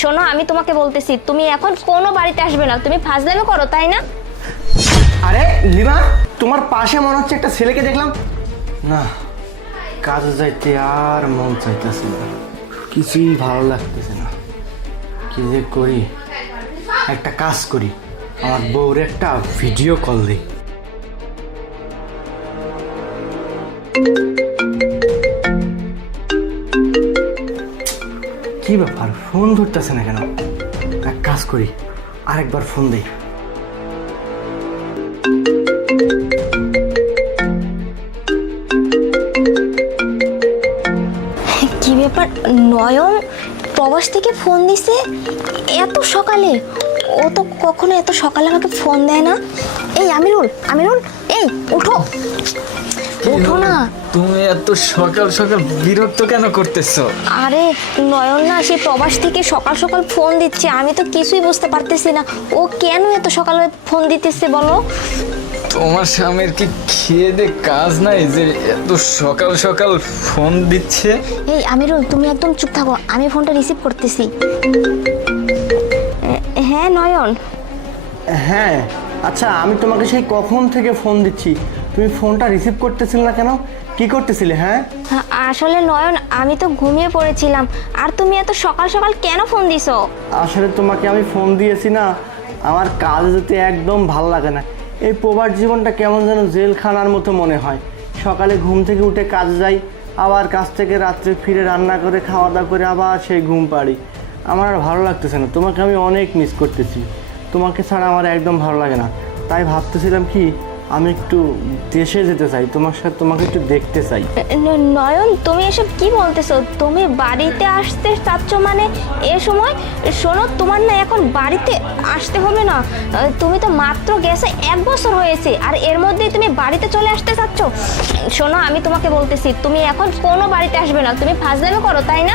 শোনো, আমি তোমাকে বলতেছি তুমি এখন কোনো বাড়িতে আসবে না। তুমি ফাজলামি করো, তাই না? আরে লিমা, তোমার পাশে মনে হচ্ছে একটা ছেলেকে দেখলাম। না, কাজে যাইতে আর মন চাইতেছে না, কিছুই ভালো লাগতেছে না। কি যে করি, একটা কাজ করি, আমার বউর একটা ভিডিও কল দিই। কি ব্যাপার, ফোন ধরতেছে না কেন? এক কাজ করি, আরেকবার ফোন দিই। কি ব্যাপার, নয়ন প্রবাস থেকে ফোন দিছে এত সকালে? ও তো কখনো এত সকালে আমাকে ফোন দেয় না। এই আমিরুল, আমিরুল, এই উঠো, উঠো না। তুমি এত সকাল সকাল বিরক্ত কেন করতেছো? আরে নয়ন না, সে প্রবাস থেকে সকাল সকাল ফোন দিচ্ছে, আমি তো কিছুই বুঝতে পারতেছি না ও কেন এত সকালে ফোন দিতেছে বলো। তোমার স্বামীর কি খেয়ে দে কাজ নাই যে এত সকাল সকাল ফোন দিচ্ছে? এই আমিরুল, তুমি একদম চুপ থাকো, আমি ফোনটা রিসিভ করতেছি। হ্যাঁ নয়ন। হ্যাঁ, আচ্ছা, আমি তোমাকে সেই কখন থেকে ফোন দিচ্ছি, তুমি ফোনটা রিসিভ করতেছিলে না কেন? কি করতেছিলে? হ্যাঁ, আসলে নয়ন, আমি তো ঘুমিয়ে পড়েছিলাম, আর তুমি এত সকাল সকাল কেন ফোন দিছো? আসলে তোমাকে আমি ফোন দিয়েছি না, আমার কাজ যেতে একদম ভালো লাগে না। এই প্রবাস জীবনটা কেমন যেন জেলখানার মতো মনে হয়। সকালে ঘুম থেকে উঠে কাজ যাই, আবার কাজ থেকে রাত্রে ফিরে রান্না করে খাওয়া দাওয়া করে আবার সেই ঘুম পাড়ি। আমার আর ভালো লাগতেছে না, তোমাকে আমি অনেক মিস করতেছি। তোমাকে ছাড়া আমার একদম ভালো লাগে না। তাই ভাবতেছিলাম কি, আমি একটু দেশে যেতে চাই, তোমার সাথে তোমাকে একটু দেখতে চাই। নয়ন, তুমি এসব কি বলতেছো? তুমি বাড়িতে আসতে চাচ্ছ মানে এ সময়? শোনো, তোমার না এখন বাড়িতে আসতে হবে না। তুমি তো মাত্র গেছে 1 বছর হয়েছে, আর এর মধ্যেই তুমি বাড়িতে চলে আসতে চাচ্ছ? শোনো, আমি তোমাকে বলতেছি তুমি এখন কোনো বাড়িতে আসবে না। তুমি ফাজলামি করো, তাই না?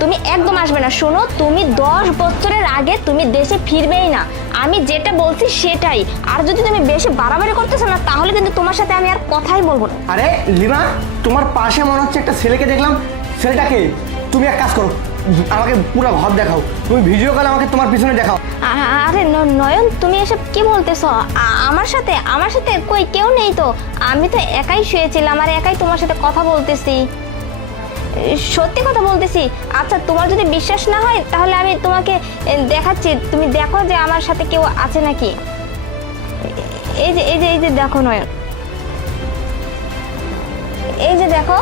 তুমি একদম আসবে না। শোনো, তুমি 10 বছরের আগে তুমি দেশে ফিরবেই না, আমি যেটা বলছি সেটাই। আর যদি তুমি বেশি বাড়াবাড়ি করতেছো না, তাহলে কিন্তু তোমার সাথে আমি আর কথাই বলবো না। আরে লিমা, তোমার পাশে মনে হচ্ছে একটা ছেলেকে দেখলাম। ছেলেটাকে? তুমি এক কাজ করো, আমাকে পুরো ঘর দেখাও, তুমি ভিডিও কলে আমাকে তোমার পিছনে দেখাও। আরে নয়ন, তুমি এসব কি বলতেছো? আমার সাথে কই কেউ নেই তো। আমি তো একাই শুয়েছিলাম আর একাই তোমার সাথে কথা বলতেছি, সত্যি কথা বলতেছি। আচ্ছা, তোমার যদি বিশ্বাস না হয় তাহলে আমি তোমাকে দেখাচ্ছি, তুমি দেখো যে আমার সাথে কেউ আছে নাকি। এই যে দেখো নয়ন, এই যে দেখো,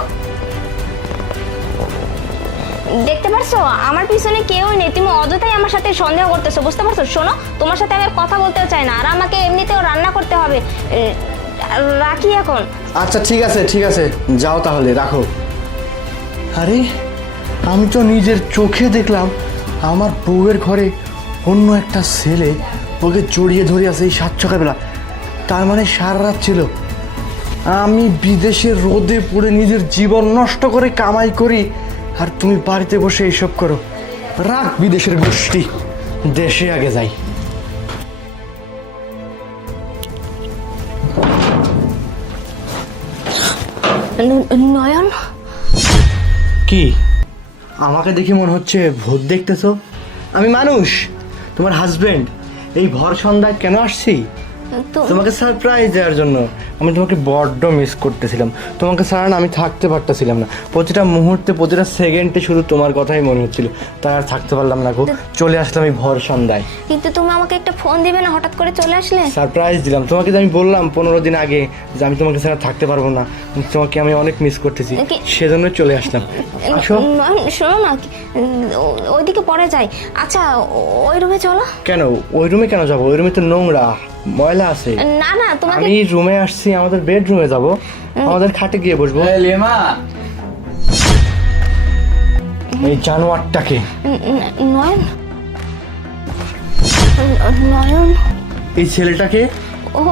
দেখতে পারছো? আমার পিছনে কেউ নেই, তুমি অযথাই আমার সাথে সন্দেহ করতেছো, বুঝতে পারছো? শোনো, তোমার সাথে আমি আর কথা বলতেও চাই না, আর আমাকে এমনিতেও রান্না করতে হবে। রাখি এখন। আচ্ছা ঠিক আছে, ঠিক আছে, যাও তাহলে, রাখো। আরে আমি তো নিজের চোখে দেখলাম আমার বউয়ের ঘরে অন্য একটা ছেলে ওকে জড়িয়ে ধরে আছে এই 7 সকালবেলা। তার মানে সারা রাত ছিল। আমি বিদেশের রোদে পড়ে নিজের জীবন নষ্ট করে কামাই করি, আর তুমি বাড়িতে বসে এইসব করো। রাখ বিদেশের গোষ্ঠী, দেশে আগে যাই। নয়ন, কি আমাকে দেখে মনে হচ্ছে ভূত দেখতেছো? আমি মানুষ, তোমার হাজবেন্ড। এই ভর সন্ধ্যায় কেন আসছি? তোমাকে সারপ্রাইজ দেওয়ার জন্য। আমি তোমাকে বড্ড মিস করতেছিলাম, তোমাকে ছাড়া না আমি থাকতে পারতেছিলাম না। প্রতিটা মুহূর্তে, প্রতিটা সেকেন্ডে শুধু তোমার কথাই মনে হচ্ছিল, তাই আর থাকতে পারলাম না গো। চলে আসলাম এই ভর সন্ধ্যায়। কিন্তু তুমি আমাকে একটা ফোন দিবে না? হঠাৎ করে চলে আসলে। সারপ্রাইজ দিলাম তোমাকে, যে আমি বললাম 15 দিন আগে যে আমি তোমাকে ছাড়া থাকতে পারবো না, তোমাকে আমি অনেক মিস করতেছি, সেজন্য চলে আসলাম। আসো। শোনো না, ওইদিকে পরে যাই। আচ্ছা, ওই রুমে চলো। কেন ওই রুমে কেন যাবো? ওই রুমে তো নোংরা, ময়লা আছে। না না, তোমাকে আমি রুমে আসছি, আমাদের বেডরুমে যাব, আমাদের খাটে গিয়ে বসবো। লেমা, এই জানোয়ারটাকে। নয়ন, নয়ন, এই ছেলেটাকে? ও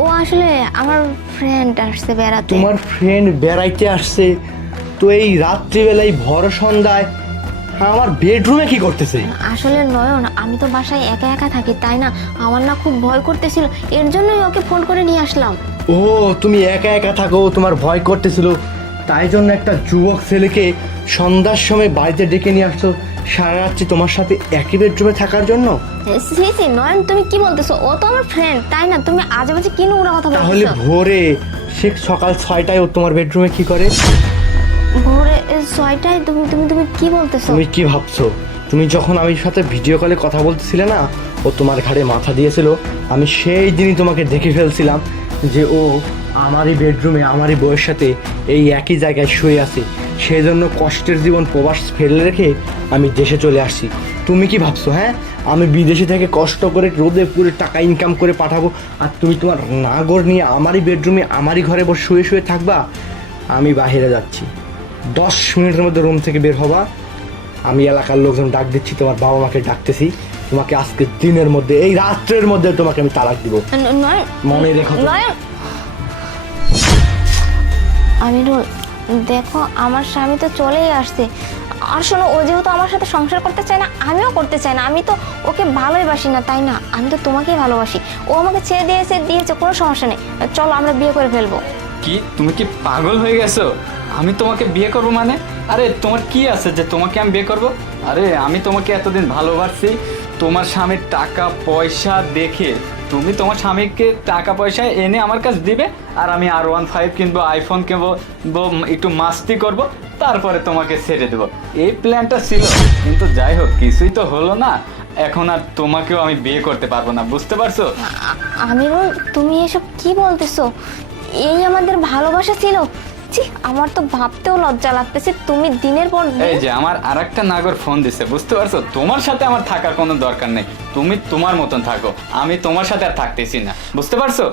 ও আসলে আমার ফ্রেন্ড আসছে বেড়াতে। তোমার ফ্রেন্ড বেড়াইতে আসছে? তো এই রাত্রিবেলায় ভর সন্ধ্যায় আমার বেডরুমে কি করতেছে? আসলে নয়ন, আমি তো বাসায় একা একা থাকি, তাই না আমার না খুব ভয় করতেছিল, এর জন্যই ওকে ফোন করে নিয়ে আসলাম। ও, তুমি একা একা থাকো, তোমার ভয় করতেছিল, তাই জন্য একটা যুবক ছেলেকে সন্ধ্যার সময় বাড়িতে ডেকে নিয়ে আসছো সারা রাত্রি তোমার সাথে একই বেডরুমে থাকার জন্য? সি সি নয়ন, তুমি কি বলতেছো? ও তো আমার ফ্রেন্ড, তাই না? তুমি আজে বাজে কি নোংরা কথা তাহলে বলতেছো? ভোরে সে সকাল 6টায় ও তোমার বেডরুমে কি করে? ভোরে 6টায়? তুমি তুমি তুমি কি বলতেছো? তুমি কি ভাবছো? তুমি যখন আমার সাথে ভিডিও কলে কথা বলতেছিলে না, ও তোমার ঘাড়ে মাথা দিয়েছিল, আমি সেই দিনই তোমাকে দেখে ফেলছিলাম যে ও আমারই বেডরুমে আমারই বউয়ের সাথে এই একই জায়গায় শুয়ে আছে। সেই জন্য কষ্টের জীবন প্রবাস ফেলে রেখে আমি দেশে চলে আসছি। তুমি কি ভাবছো হ্যাঁ আমি বিদেশে থেকে কষ্ট করে রোদে পুরো টাকা ইনকাম করে পাঠাবো, আর তুমি তোমার নাগর নিয়ে আমারই বেডরুমে আমারই ঘরে বসে শুয়ে শুয়ে থাকবা? আমি বাইরে যাচ্ছি, 10 মিনিটের মধ্যে রুম থেকে বের হবা। আমি এলাকার লোকজন ডাক দিচ্ছি, তোমার বাবা মাকে ডাকতেছি, তোমাকে আজকে দিনের মধ্যে এই রাত্রের মধ্যে তোমাকে আমি তালাক দিব। নয়ন, মনে রেখো তো। নয়ন, আমিরুল দেখো আমার স্বামী তো চলেই আসছে। আর শোনো, ও যেহেতু আমার সাথে সংসার করতে চায় না, আমিও করতে চাই না। আমি তো ওকে ভালোই বাসি না, তাই না? আমি তো তোমাকেই ভালোবাসি। ও আমাকে ছেড়ে দিয়েছে, কোনো সমস্যা নেই। চলো আমরা বিয়ে করে ফেলবো। কি তুমি কি পাগল হয়ে গেছো? আমি তোমাকে বিয়ে করব মানে? আরে তোমার কি আছে যে তোমাকে আমি বিয়ে করব? আরে আমি তোমাকে এতদিন ভালোবাসি, তোমার স্বামীর টাকা পয়সা দেখে তুমি তোমার স্বামীকে টাকা পয়সা এনে আমার কাছে দিবে, আর আমি R15 কিনবো, আইফোন কিনবো, একটু মাস্তি করব, তারপরে তোমাকে ছেড়ে দেবো। এই প্ল্যানটা ছিল, কিন্তু যাই হোক কিছুই তো হলো না। এখন আর তোমাকেও আমি বিয়ে করতে পারবো না, বুঝতে পারছো? আমিরুল তুমি এসব কি বলতেছো? এই আমাদের ভালোবাসা ছিল? ছি, আমার তো ভাবতেও লজ্জা লাগতেছে। তুমি দিনের পর দিন এই যে আমার আরেকটা নাগর ফোন দিছে, বুঝতে পারছো? তোমার সাথে আমার থাকার কোনো দরকার নেই, তুমি তোমার মতন থাকো, আমি তোমার সাথে আর থাকতেছি না, বুঝতে পারছো?